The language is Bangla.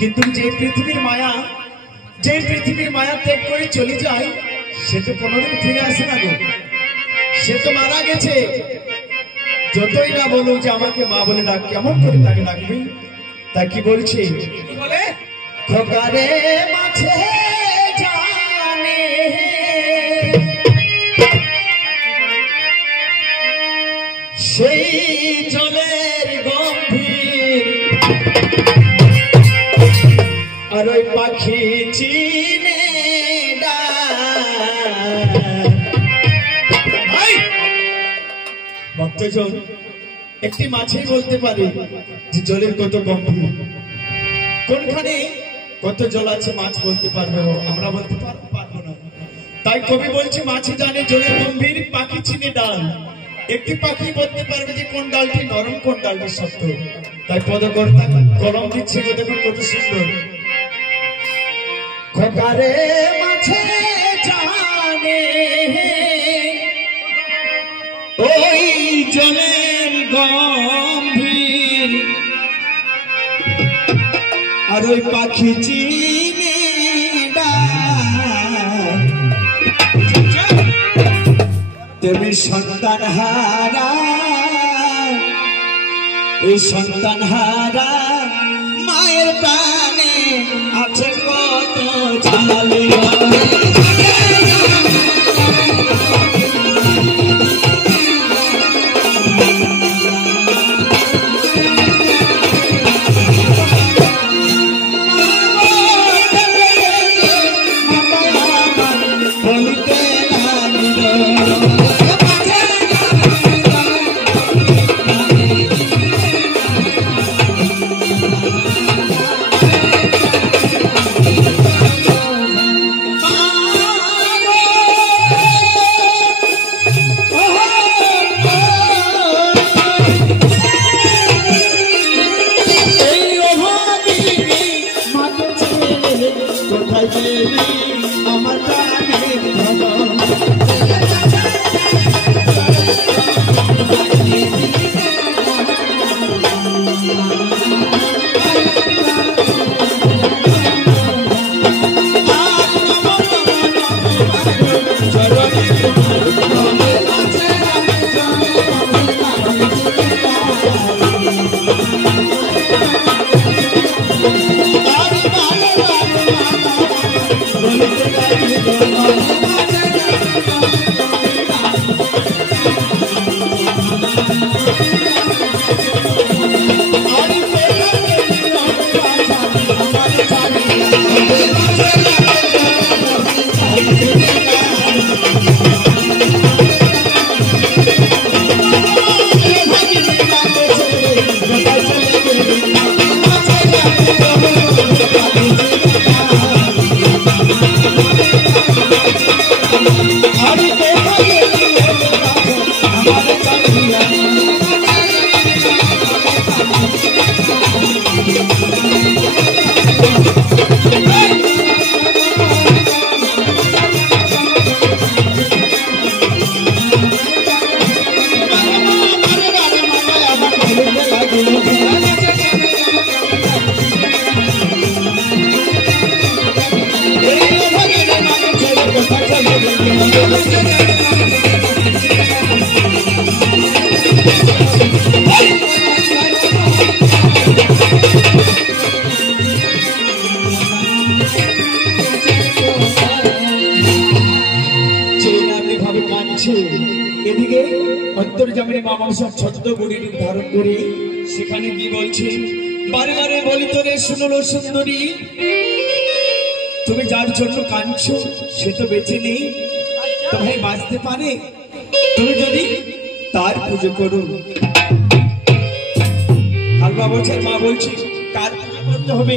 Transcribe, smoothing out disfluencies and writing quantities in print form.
কিন্তু যে পৃথিবীর মায়া ত্যাগ করে চলে যায় সে তো কোনোদিন ফিরে আসে না গো, সে তো মারা গেছে। যতই না বলো যে আমাকে মা বলে ডাক, কেমন করে তাকে ডাকবি? তা কি বলছে, কি বলে, খোকারে মাঝে জানে সেই জলের গম্ভীর, আর ওই পাখি চিনে ভক্তজন একটি মাছই বলতে পারে যে জলের কত গম্ভীর, কোনখানে কত জল আছে মাছ বলতে পারবে, আমরা বলতে পারবো না। তাই কবি বলছে মাছি জানে জলের গম্ভীর, পাখি চিনে ডাল। একটি পাখি বলতে পারবে যে কোন ডালটি নরম কোন ডালটি শক্ত। তাই পদকর্তা কলম দিচ্ছে, দেখুন কত সুন্দর। খোকারে মাছে জানে ওই জলের গম্ভীর, আর ওই পাখি চিনে তেমনি সন্তান হারা, এই সন্তান হারা মায়ের প্রাণে আছে কত ঝালে। এদিকে অন্তর্যামিনী মা মনসা ছদ্ম বুড়ি রূপ ধারণ করে সেখানে কি বলছে, বারে বারে বলি তোরে শুনলো সুন্দরী, তুমি যার জন্য কাঁদছো সে তো বেঁচে নেই, তো ভাই বাঁচতে পারে, তুমি যদি তার পুজো করো। আর মা বলছে কার পুজো করতে হবে,